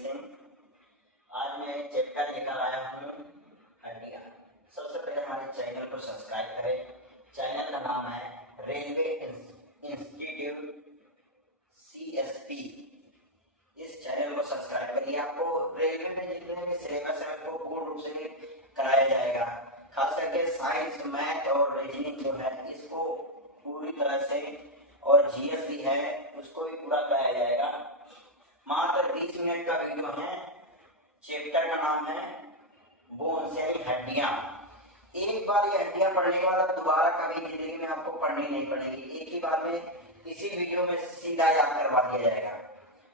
सिंह। आज मैं चैप्टर लेकर आया हूँ हड्डियाँ। सबसे पहले हमारे चैनल को सब्सक्राइब करें। चैनल का नाम है रेलवे इंस्टीट्यूट CSP। इस चैनल को सब्सक्राइब करिए। आपको रेलवे में जितने भी सिलेबस है वो पूर्ण रूप से कराया जाएगा। खास करके साइंस, मैथ और रीजनिंग जो है इसको पूरी तरह से, और GS भी है उसको भी पूरा कराया जाएगा। मात्र 20 मिनट का वीडियो है। चैप्टर का नाम है बोन्स यानी हड्डियां। एक बार ये हड्डियां पढ़ने के बाद दोबारा कभी जिंदगी में आपको पढ़नी नहीं पड़ेगी। एक ही बार में इसी वीडियो में सीधा याद करवा दिया जाएगा।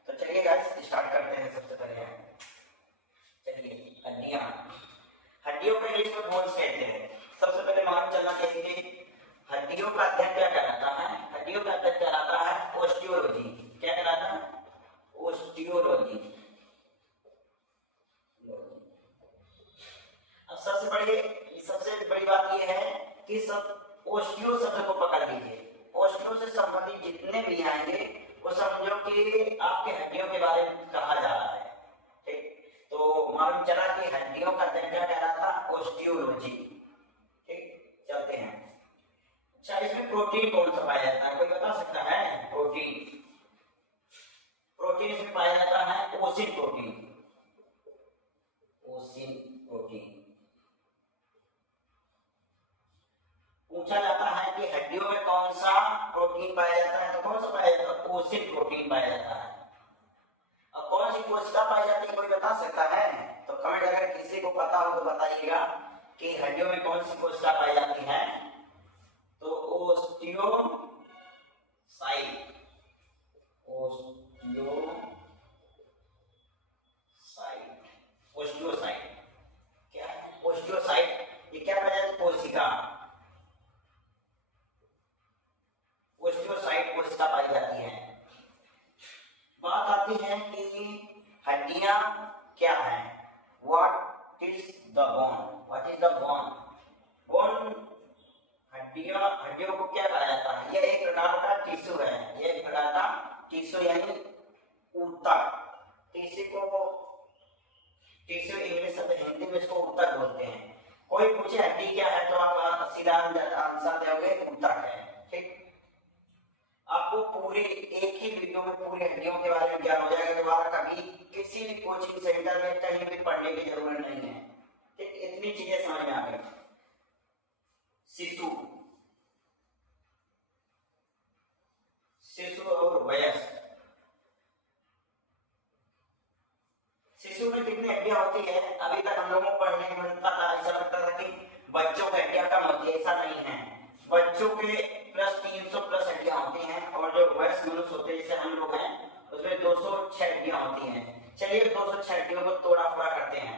तो चलिए गाइस स्टार्ट करते हैं। सबसे पहले चलिए हड्डियां, हड्डियों को इंग्लिश में बोन्स कहते हैं। सबसे पहले मालूम चलना चाहिए कि हड्डियों का अध्ययन क्या कहलाता है। हड्डियों का अध्ययन कहलाता है ओस्टियोलॉजी। क्या कहलाता है? ओस्टियोलॉजी। अब सबसे बड़ी बात यह है कि सब ओस्टियो शब्द को पकड़ लीजिए। ओस्टियो से संबंधित जितने भी आएंगे वो समझो कि आपके हड्डियों के बारे में कहा जा रहा है। ठीक, तो मालूम चला कि हड्डियों का अध्ययन क्या कहलाता है? ओस्टियोलॉजी। ठीक, चलते हैं। अच्छा, इसमें प्रोटीन कौन सा पाया जाता है? कोई बता सकता है? प्रोटीन इसमें पाया जाता है ओसिन प्रोटीन। ओसिन प्रोटीन। पूछा जाता है कि हड्डियों में कौन सा प्रोटीन पाया जाता है, तो कौन सा पाया जाता है? ओसिन प्रोटीन पाया जाता है। अब कौन सी कोशिका पाई जाती है कोई बता सकता है? तो कमेंट अगर किसी को पता हो तो बताइएगा कि हड्डियों में कौन सी कोशिका पाई जाती है। तो ओस्टियोसाइट। क्या है ओस्टियोसाइट? ये क्या पाई जाती है? कोशिका। ओस्टियोसाइट कोशिका पाई जाती है। बात आती है कि हड्डियां क्या है। What is the bone? Bone हड्डियों को क्या कहा जाता है? यह एक प्रकार का टिश्यू है। यह एक प्रकार का टिश्यू यानी ऊतक। टिश्यू इंग्लिश शब्द, हिंदी में इसको ऊतक बोलते हैं। कोई पूछे हड्डी क्या है तो आप सीधा आंसर दोगे ऊतक है। ठीक, आपको पूरी एक ही वीडियो में पूरी हड्डियों के बारे में ज्ञान हो जाएगा। दोबारा कभी किसी भी कोचिंग सेंटर में कहीं भी पढ़ने की जरूरत नहीं है। ठीक, इतनी चीजें समझ में आ गई। शिशु और वयस्क। शिशु में कितनी हड्डियां होती है? अभी तक हम लोगों को पढ़ने में मिलता था, ऐसा लगता था कि बच्चों की हड्डियां कम होती है। ऐसा नहीं है। बच्चों के प्लस 300 प्लस हड्डियां होती हैं, और जो वयस्क मनुष्य होते हैं जैसे हम लोग हैं उसमें 206 हड्डियां होती हैं। चलिए 206 हड्डियों को तोड़ा फोड़ा करते हैं।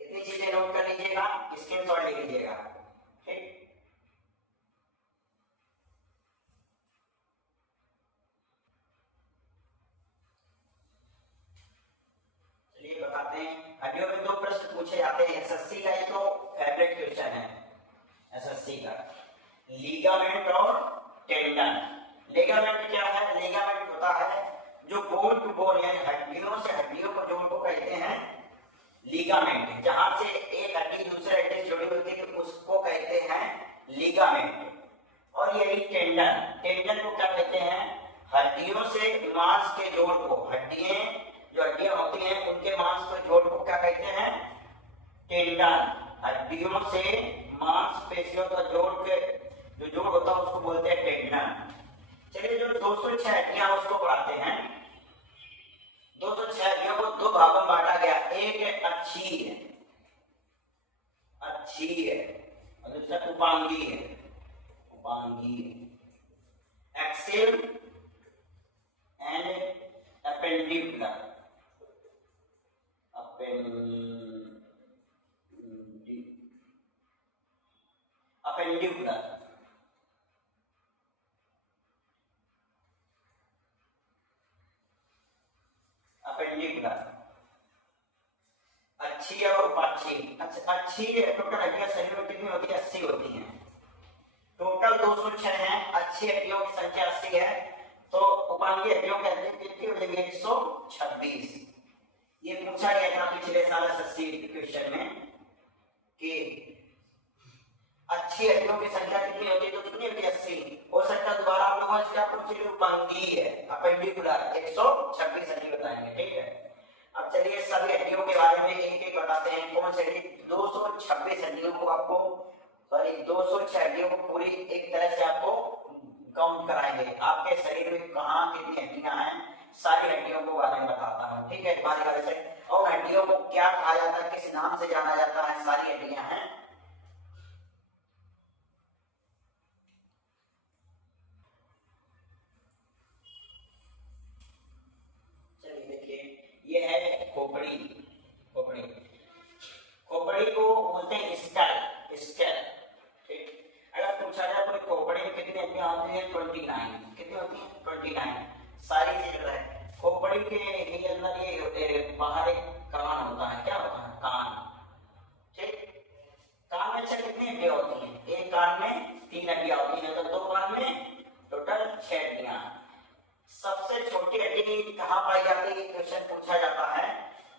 इतनी चीजें नोट कर लीजिएगा, स्क्रीनशॉट ले लीजिएगा। ठीक, बताते हैं। हड्डियों में दो प्रश्न पूछे जाते हैं SSC का। ये तो फेवरेट क्वेश्चन है SSC का, लीगामेंट और टेंडन। लीगामेंट क्या है? लीगामेंट होता है जो बोन टू बोन यानी हड्डियों से हड्डियों को जोड़ को कहते हैं लीगामेंट। जहां से एक हड्डी दूसरे हड्डी से जुड़ी होती है उसको कहते हैं लीगामेंट। और यही टेंडन को क्या कहते हैं? हड्डियों से मांस के जोड़ को, हड्डियां होती हैं उनके मांस के जोड़ को क्या कहते हैं? टेंडन। हड्डियों से मांसपेशियों का जो जोड़ होता है उसको बोलते हैं टेंडन। चलिए जो 206 हड्डियां उसको पढ़ाते हैं। 206 हड्डियों को दो भागों में बांटा गया। एक अक्षीय और दूसरा उपांगीय। Axial and appendicular. अच्छी और उपाक्षी। अच्छी टोटल हड्डियां शरीर में कितनी होती है? 80 होती हैं। टोटल 206 हैं। अच्छी हड्डियों की संख्या 80 है, तो उपांगीय हड्डियों की कितनी हो जाएगी? 126। ये पूछा गया था पिछले साल एसएससी क्वेश्चन में कि अच्छी हड्डियों की संख्या कितनी होती है, तो कितनी होती है 80। हो सकता है दोबारा आप लोगों से क्या पूछ रहे हो, पंगी है अपेंडिकुलर 126 हड्डी बताएंगे, ठीक है। अब चलिए सभी हड्डियों के बारे में एक एक बताते हैं। कौन सी हड्डी, 226 हड्डियों को आपको, सॉरी 206 हड्डियों को पूरी एक तरह से आपको काउंट कराएंगे। आपके शरीर में कहाँ कितनी हड्डियां हैं, सारी हड्डियों को बारे में बताता हूँ, ठीक है, बारी बारी से। और हड्डियों को क्या कहा जाता है, किस नाम से जाना जाता है, सारी हड्डियां हैं। चलिए देखिए, ये है खोपड़ी। खोपड़ी, खोपड़ी को बोलते हैं स्कल, स्कल, ठीक। अगर पूछा जाए तो खोपड़ी में कितनी हड्डियां होती हैं, 29। कितनी होती हैं, 29, सारी चीज है। खोपड़ी के ही अंदर ये बाहर एक कान होता है, क्या होता है, कान, ठीक। कान में अच्छा कितनी हड्डियां होती हैं, एक कान में 3 हड्डियां होती हैं, तो 2 कान में टोटल 6 हड्डियां। सबसे छोटी हड्डी कहाँ पाई जाती है, क्वेश्चन पूछा जाता है,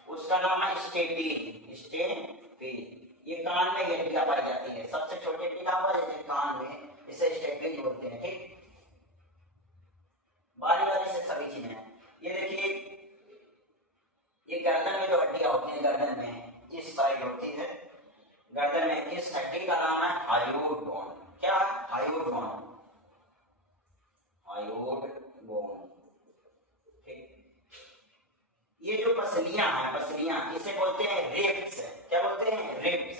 उसका नाम है स्टेपीन, स्टेपीन। ये कान में हड्डियां पाई जाती है, सबसे छोटी हड्डी कहाँ पाई जाती है, कान में, इसे स्टेपीन बोलते हैं, ठीक। बारी बारी से सभी चीजें, ये देखिए, ये गर्दन में जो हड्डियां होती है, गर्दन में इस साइड होती है, गर्दन में इस हड्डी का नाम है हायोइड बोन। क्या, हायोइड बोन, हायोइड बोन, ठीक। ये जो पसलियां हैं, पसलियां, इसे बोलते हैं रिब्स। क्या बोलते हैं, रिब्स,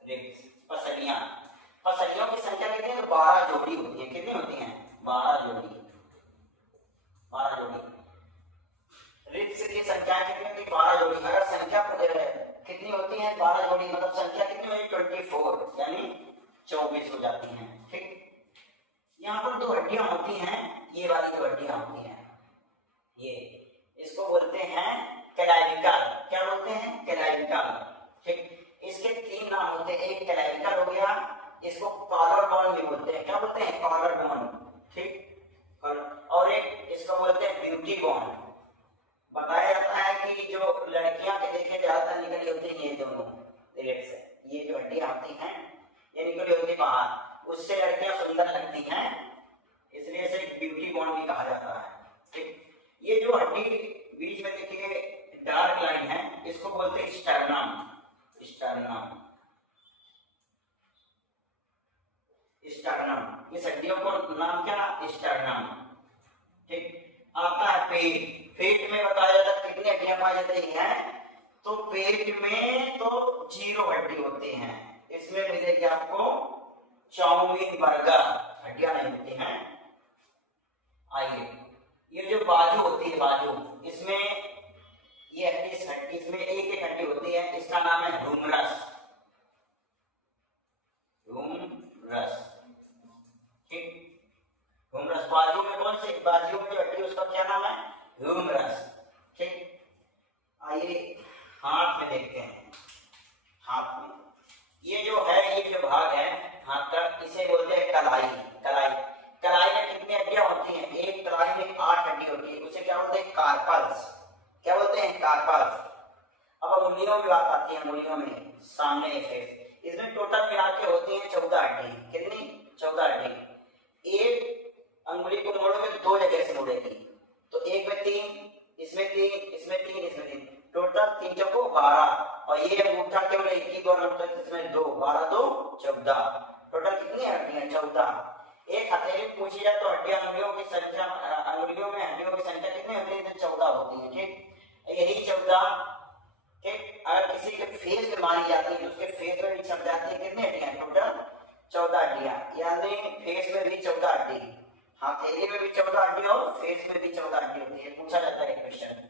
रिब्स, पसलियां। पसलियों की संख्या कितनी है, 12 जोड़ी होती है। कितनी होती है, 12 जोड़ी, 12 जोड़ी। रिब्स की संख्या कितनी होती है, 12 जोड़ी। अगर संख्या कितनी होती है, 12 जोड़ी, मतलब संख्या कितनी होगी, 24, यानी 24 हो जाती है, ठीक। यहाँ पर 2 हड्डियां होती हैं, ये वाली जो हड्डियां होती हैं, ये, इसको बोलते हैं क्लेविकल। क्या बोलते हैं, क्लेविकल, ठीक। इसके 3 नाम होते हैं, एक क्लेविकल हो गया, इसको कॉलर बोन भी बोलते हैं। क्या बोलते हैं, कॉलर बोन, ठीक। और एक इसको बोलते हैं ब्यूटी बोन। बताया जाता है कि जो लड़कियां के देखे ज्यादातर निकली होती है, ये दोनों रिब्स, ये जो हड्डियां होती हैं, ये निकली होती है बाहर, उससे लड़कियां सुंदर लगती हैं, इसलिए इसे ब्यूटी बोन भी कहा जाता है, ठीक। ये जो हड्डी बीच में देखिए डार्क लाइन है, इसको बोलते हैं स्टर्नम, स्टर्नम, स्टर्नम। इस हड्डियों को नाम क्या, स्टर्नम, ठीक। आता है पेट। पेट में बताया जाता है कितनी हड्डियां पाई जाती हैं, तो पेट में तो 0 हड्डी होती हैं, इसमें मिलेगी आपको चाउमीन बर्गर, हड्डियां नहीं होती हैं। आइए, ये जो बाजू होती है, बाजू, इसमें ये हड्डी, इस हड्डी, इसमें एक एक हड्डी होती है, इसका नाम है ह्यूमरस, ह्यूमरस, ठीक। ह्यूमरस, बाजू में कौन सी, बाजू में जो हड्डी उसका क्या नाम है, ह्यूमरस, ठीक। आइए हाथ में देखते हैं, हाथ में ये जो है, ये जो भाग है हाथ का, इसे बोलते हैं कलाई, कलाई। कलाई में कितनी हड्डियां होती हैं, एक कलाई में 8 हड्डी होती है, उसे क्या बोलते हैं, कार्पल्स। क्या बोलते हैं, कार्पल्स। अब उंगलियों में बात आती है, उंगलियों में सामने से, इसमें टोटल मिला के होती है 14 हड्डी। कितनी, 14 हड्डी। एक अंगुली को मोड़ोगे 2 जगह से मुड़ेगी, तो एक में 3, इसमें 3, इसमें 3, इसमें 3, टोटल 3 चौको 12। और ये अंगूठा केवल एक ही 2 अंगूठा, इसमें 2, 12 2 14, टोटल कितनी हड्डियां, 14। एक हथेली पूछी जाए तो हड्डियां, अंगुलियों की संख्या, अंगुलियों में हड्डियों की संख्या कितनी होती है, 14 होती है, ठीक। यही 14, ठीक। अगर किसी के फेस में मारी जाती है तो उसके फेस में भी छप जाती है, कितनी हड्डियां, टोटल 14 हड्डियां, यानी फेस में भी 14 हड्डी, हथेली में भी 14 हड्डी और फेस में भी 14 हड्डी होती है, पूछा जाता है क्वेश्चन।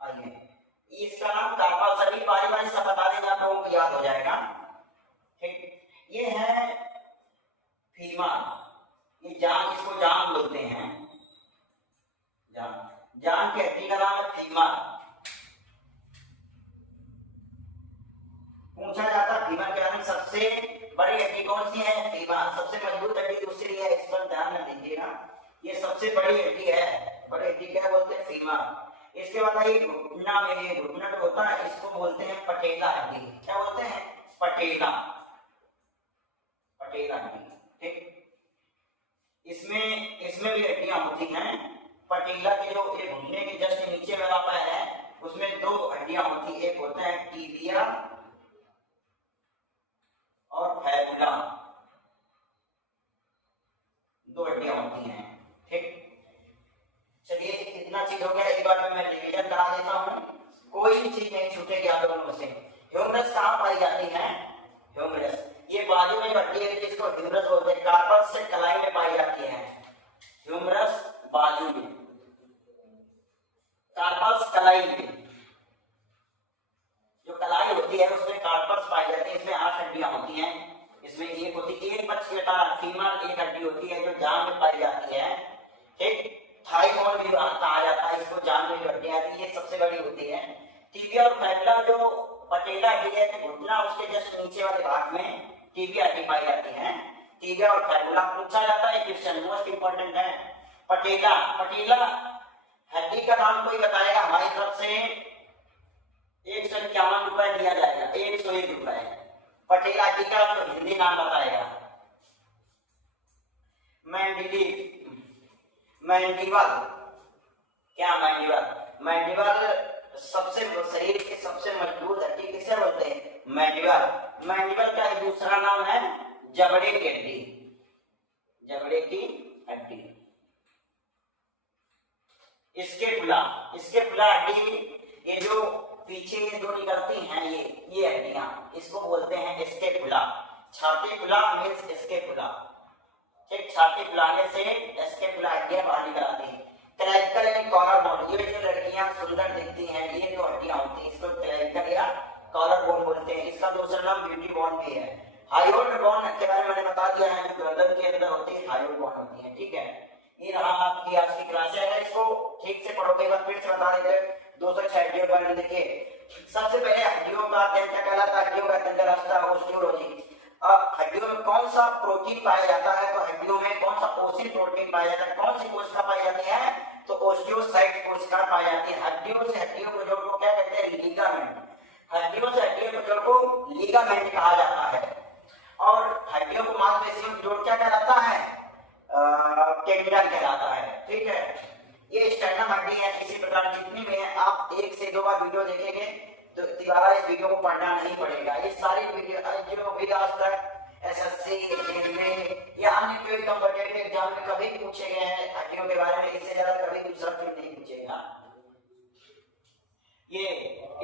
आइए, इसका नाम कार्पल, सभी बारी बारी से बता देंगे, आप लोगों को याद हो जाएगा, ठीक। ये है फीमर, ये जान, इसको जान बोलते हैं, जान, जान की हड्डी का नाम है फीमर। पूछा जाता है फीमर के बारे में, सबसे बड़ी हड्डी कौन सी है, फीमर। सबसे मजबूत हड्डी दूसरी है, इस पर ध्यान न दीजिएगा, ये सबसे बड़ी हड्डी है, बड़ी हड्डी क्या बोलते हैं, फीमर। इसके बाद ये घुटना में, ये घुटना जो होता है इसको बोलते हैं पटेला हड्डी। क्या बोलते हैं? पटेला, पटेला हड्डी। ठीक, इसमें भी हड्डियां होती हैं। पटेला के जो ये घुटने के जस्ट नीचे वाला पैर है उसमें दो हड्डियां होती है, एक होता है टीबिया और फैबुला, दो हड्डियां होती हैं। ठीक, चलिए इतना चीज हो गया। एक बार मैं रिवीजन करा देता हूँ, कोई भी चीज नहीं छूटेगी आप लोगों में से। ह्यूमरस कहाँ पाई जाती है? ह्यूमरस ये बाजू में हड्डी है जिसको ह्यूमरस बोलते हैं, कार्पस से कलाई में पाई जाती है। ह्यूमरस बाजू में, कार्पस कलाई में। जो कलाई होती है उसमें कार्पस पाई जाती है। इसमें 8 हड्डियां होती हैं। इसमें एक होती है, एक पक्षियों फीमर एक हड्डी होती है जो जांघ में पाई जाती है। ठीक, थाई बोन भी कहा जाता है इसको, जांघ में जो हड्डियां आती है ये सबसे बड़ी होती है। टीबिया और फैबुला जो पटेला हड्डी है, घुटना उसके जस्ट नीचे वाले भाग में टीबिया हड्डी पाई जाती है। टीबिया और फैबुला पूछा जाता है, क्वेश्चन मोस्ट इंपोर्टेंट है। पटेला, पटेला हड्डी का नाम कोई बताएगा? हमारी तरफ से 151 रुपए दिया जाएगा, 101 रुपए। पटेला हड्डी का तो हिंदी नाम बताएगा। मैंडिबल, क्या मैंडिबल? मैंडिबल सबसे शरीर की सबसे मजबूत हड्डी किसे बोलते हैं? मैंडिबल। मैंडिबल का दूसरा नाम है जबड़े की हड्डी, जबड़े की हड्डी। स्कैपुला, स्कैपुला हड्डी, ये जो पीछे ये जो निकलती हैं ये हड्डियां, इसको बोलते हैं स्कैपुला। छाती फुला मींस स्कैपुला। ठीक, छाती फुलाने से स्कैपुला हड्डियां बाहर निकल आती हैं। क्लैविकल एंड कॉलर बोन, ये जो लड़कियां सुंदर दिखती हैं ये जो हड्डियां होती हैं इसको क्लैविकल या कॉलर बोन बोलते हैं। इसका दूसरा नाम ब्यूटी बोन भी है। हायोइड बोन के बारे में मैंने बता दिया है, जो गर्दन के अंदर होती है हायोइड बोन होती है। ठीक है, ये रहा आपकी आज की क्लास है। इसको ठीक से पढ़ोगे, एक बार फिर से बता देते 206 हड्डियों के बारे में। देखिए सबसे पहले हड्डियों का अध्ययन क्या कहलाता है? हड्डियों का अध्ययन कहलाता है ऑस्टियोलॉजी। हड्डियों में कौन सा प्रोटीन पाया जाता है? तो हड्डियों में कौन सा ओसिन प्रोटीन पाया जाता है? कौन सी कोशिका पाई जाती है? तो ओस्टियोसाइट कोशिका पाई जाती है। हड्डियों से हड्डियों को जोड़ को क्या कहते हैं? लिगामेंट। हड्डियों से हड्डियों को जोड़ को लिगामेंट कहा जाता है। और हड्डियों को मांसपेशियों को जोड़ क्या कहलाता है? टेंडन कहलाता है। ठीक है, ये स्टर्नम हड्डी है। इसी प्रकार जितनी भी है आप 1 से 2 बार वीडियो देखेंगे तो दोबारा इस वीडियो को पढ़ना नहीं पड़ेगा। ये सारी वीडियो जो भी आज तक एसएससी, रेलवे या अन्य कोई कॉम्पिटिटिव एग्जाम में कभी पूछे गए हैं हड्डियों के बारे में, इससे ज्यादा कभी दूसरा चीज नहीं पूछेगा। ये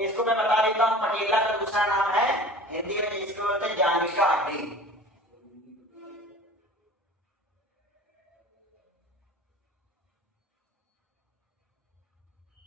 इसको मैं बता देता हूँ, पटेला का दूसरा नाम है हिंदी में जिसको बोलते हैं जांघिका हड्डी।